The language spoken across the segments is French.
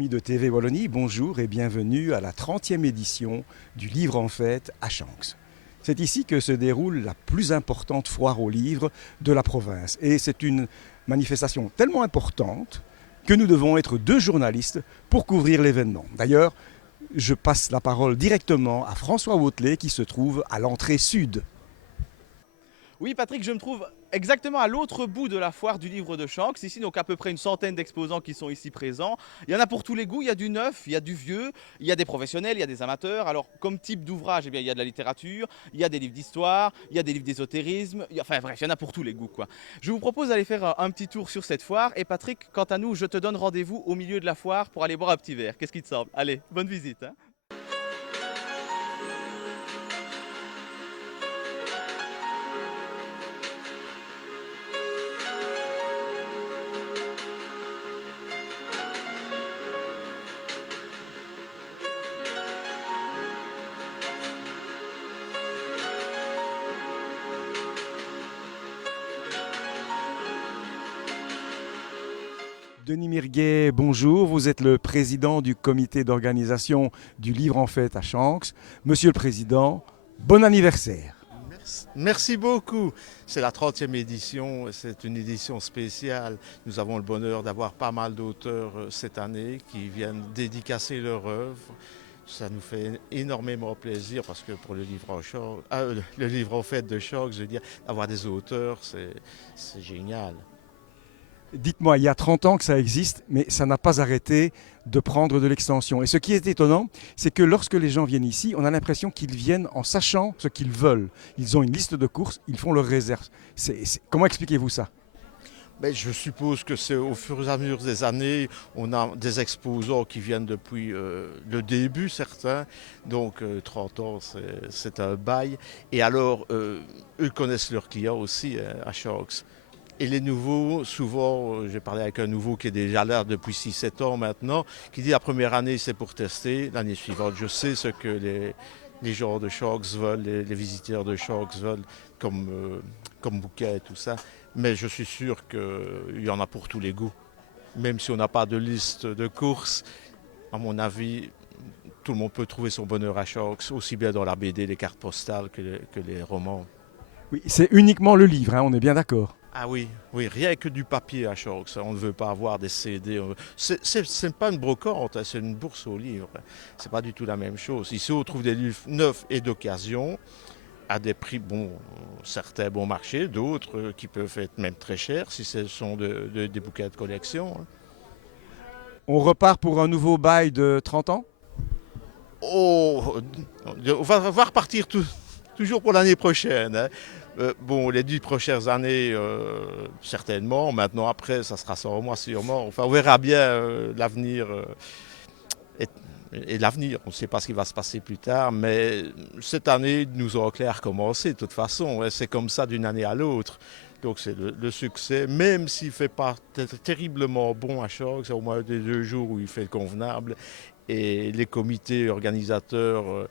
Amis de TV Wallonie, bonjour et bienvenue à la 30e édition du Livre en Fête à Chanx. C'est ici que se déroule la plus importante foire aux livres de la province. Et c'est une manifestation tellement importante que nous devons être deux journalistes pour couvrir l'événement. D'ailleurs, je passe la parole directement à François Wautelet qui se trouve à l'entrée sud. Oui Patrick, je me trouve exactement à l'autre bout de la foire du livre de Chanx, ici donc à peu près une centaine d'exposants qui sont ici présents. Il y en a pour tous les goûts, il y a du neuf, il y a du vieux, il y a des professionnels, il y a des amateurs. Alors comme type d'ouvrage, eh bien, il y a de la littérature, il y a des livres d'histoire, il y a des livres d'ésotérisme, enfin bref, il y en a pour tous les goûts quoi. Je vous propose d'aller faire un petit tour sur cette foire et Patrick, quant à nous, je te donne rendez-vous au milieu de la foire pour aller boire un petit verre. Qu'est-ce qui te semble? Allez, bonne visite hein. Denis Mirguet, bonjour. Vous êtes le président du comité d'organisation du Livre en Fête à Chanx. Monsieur le président, bon anniversaire. Merci beaucoup. C'est la 30e édition, c'est une édition spéciale. Nous avons le bonheur d'avoir pas mal d'auteurs cette année qui viennent dédicacer leur œuvre. Ça nous fait énormément plaisir parce que pour le livre en fête de Chanx, je veux dire, avoir des auteurs, c'est génial. Dites-moi, il y a 30 ans que ça existe, mais ça n'a pas arrêté de prendre de l'extension. Et ce qui est étonnant, c'est que lorsque les gens viennent ici, on a l'impression qu'ils viennent en sachant ce qu'ils veulent. Ils ont une liste de courses, ils font leurs réserves. Comment expliquez-vous ça? Ben, je suppose que c'est au fur et à mesure des années, on a des exposants qui viennent depuis le début, certains. Donc 30 ans, c'est un bail. Et alors, eux connaissent leurs clients aussi à Chanx. Et les nouveaux, souvent, j'ai parlé avec un nouveau qui est déjà là depuis 6-7 ans maintenant, qui dit la première année c'est pour tester, l'année suivante je sais ce que les gens de Chanx veulent, les visiteurs de Chanx veulent comme bouquet et tout ça. Mais je suis sûr qu'il y en a pour tous les goûts. Même si on n'a pas de liste de courses, à mon avis, tout le monde peut trouver son bonheur à Chanx, aussi bien dans la BD, les cartes postales que les romans. Oui, c'est uniquement le livre, hein, on est bien d'accord. Ah oui, oui, rien que du papier à Chanx. On ne veut pas avoir des CD. C'est pas une brocante, hein, c'est une bourse aux livres. C'est pas du tout la même chose. Ici, on trouve des livres neufs et d'occasion à des prix, bon, certains bon marché, d'autres qui peuvent être même très chers si ce sont des bouquets de collection. Hein. On repart pour un nouveau bail de 30 ans? Oh, on va repartir toujours pour l'année prochaine. Hein. Bon, les 10 prochaines années, certainement. Maintenant, après, ça sera sans moi sûrement. Enfin, on verra bien l'avenir. Et l'avenir, on ne sait pas ce qui va se passer plus tard, mais cette année nous aura clair commencé de toute façon. C'est comme ça d'une année à l'autre. Donc c'est le succès, même s'il ne fait pas terriblement bon à Chanx, c'est au moins des 2 jours où il fait convenable. Et les comités organisateurs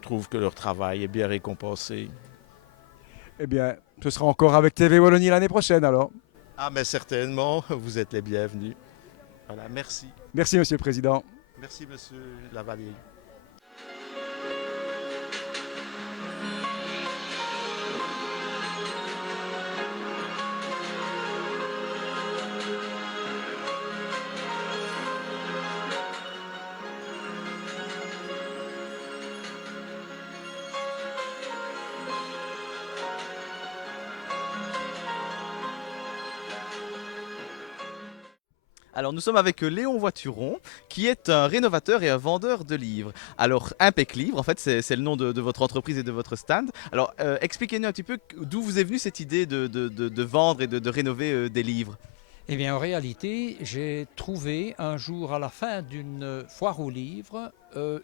trouvent que leur travail est bien récompensé. Eh bien, ce sera encore avec TV Wallonie l'année prochaine alors. Ah mais certainement, vous êtes les bienvenus. Voilà, merci. Merci Monsieur le Président. Merci Monsieur Lavalier. Alors nous sommes avec Léon Voituron, qui est un rénovateur et un vendeur de livres. Alors Impec Livre, en fait c'est le nom de votre entreprise et de votre stand. Alors expliquez-nous un petit peu d'où vous est venue cette idée de vendre et de rénover des livres. Eh bien, en réalité, j'ai trouvé un jour à la fin d'une foire aux livres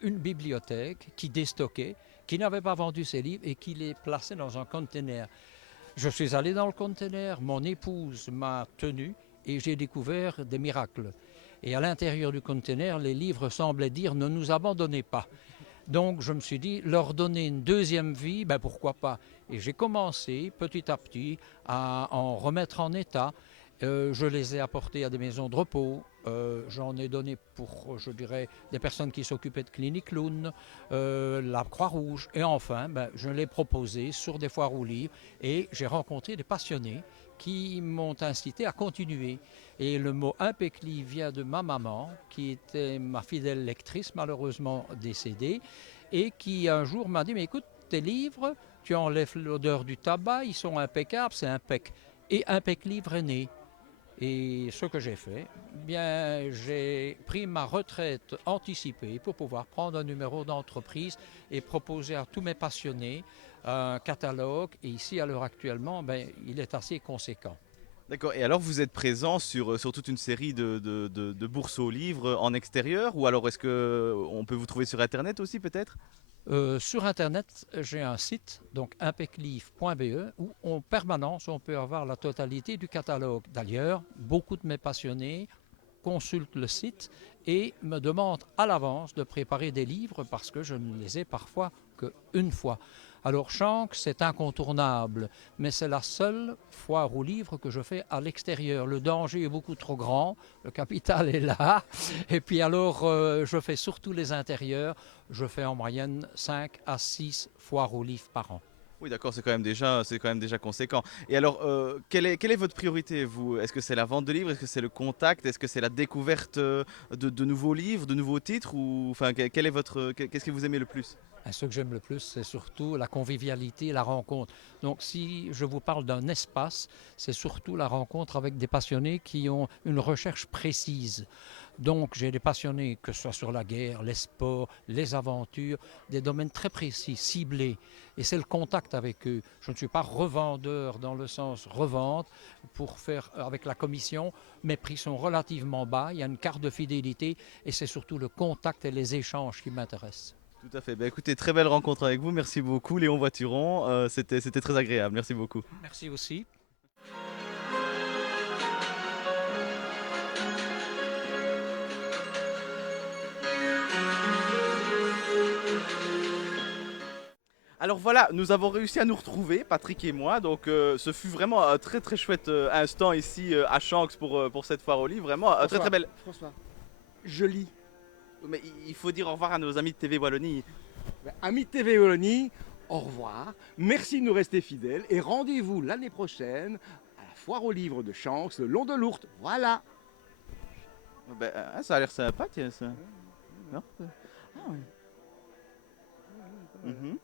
une bibliothèque qui déstockait, qui n'avait pas vendu ses livres et qui les plaçait dans un conteneur. Je suis allé dans le conteneur, mon épouse m'a tenu et j'ai découvert des miracles. Et à l'intérieur du conteneur, les livres semblaient dire « ne nous abandonnez pas ». Donc je me suis dit, leur donner une deuxième vie, ben pourquoi pas. Et j'ai commencé petit à petit à en remettre en état. Je les ai apportés à des maisons de repos, J'en ai donné pour, je dirais, des personnes qui s'occupaient de Clinique Clown, la Croix-Rouge. Et enfin, je l'ai proposé sur des foires aux livres et j'ai rencontré des passionnés qui m'ont incité à continuer. Et le mot impécli vient de ma maman, qui était ma fidèle lectrice, malheureusement décédée, et qui un jour m'a dit, mais écoute, tes livres, tu enlèves l'odeur du tabac, ils sont impeccables, c'est impec. Et Impec Livre est né. Et ce que j'ai fait, bien, j'ai pris ma retraite anticipée pour pouvoir prendre un numéro d'entreprise et proposer à tous mes passionnés un catalogue. Et ici, à l'heure actuellement, il est assez conséquent. D'accord. Et alors, vous êtes présent sur toute une série de bourses aux livres en extérieur, ou alors est-ce qu'on peut vous trouver sur Internet aussi peut-être? Sur Internet, j'ai un site, donc impeclivre.be, où en permanence, on peut avoir la totalité du catalogue. D'ailleurs, beaucoup de mes passionnés consultent le site et me demandent à l'avance de préparer des livres parce que je ne les ai parfois qu'une fois. Alors Shanks, c'est incontournable, mais c'est la seule foire aux livres que je fais à l'extérieur. Le danger est beaucoup trop grand, le capital est là, et puis alors je fais surtout les intérieurs. Je fais en moyenne 5 à 6 foires aux livres par an. Oui, d'accord, c'est quand même déjà conséquent. Et alors, quelle est votre priorité, vous? Est-ce que c'est la vente de livres? Est-ce que c'est le contact? Est-ce que c'est la découverte de nouveaux livres, de nouveaux titres? Ou enfin, qu'est-ce que vous aimez le plus? Ce que j'aime le plus, c'est surtout la convivialité, la rencontre. Donc si je vous parle d'un espace, c'est surtout la rencontre avec des passionnés qui ont une recherche précise. Donc j'ai des passionnés, que ce soit sur la guerre, les sports, les aventures, des domaines très précis, ciblés. Et c'est le contact avec eux. Je ne suis pas revendeur dans le sens revente pour faire avec la commission. Mes prix sont relativement bas, il y a une carte de fidélité et c'est surtout le contact et les échanges qui m'intéressent. Tout à fait. Ben, écoutez, très belle rencontre avec vous. Merci beaucoup, Léon Voituron. C'était très agréable. Merci beaucoup. Merci aussi. Alors voilà, nous avons réussi à nous retrouver, Patrick et moi. Donc ce fut vraiment un très très chouette instant ici à Shanks pour cette foire au livre. Vraiment très très belle. François, je lis. Mais il faut dire au revoir à nos amis de TV Wallonie. Amis de TV Wallonie, au revoir. Merci de nous rester fidèles et rendez-vous l'année prochaine à la foire aux livres de Shanks, le long de l'Ourthe. Voilà. Ben, ça a l'air sympa, tiens, ça. Non? Ah, ouais. Mhm.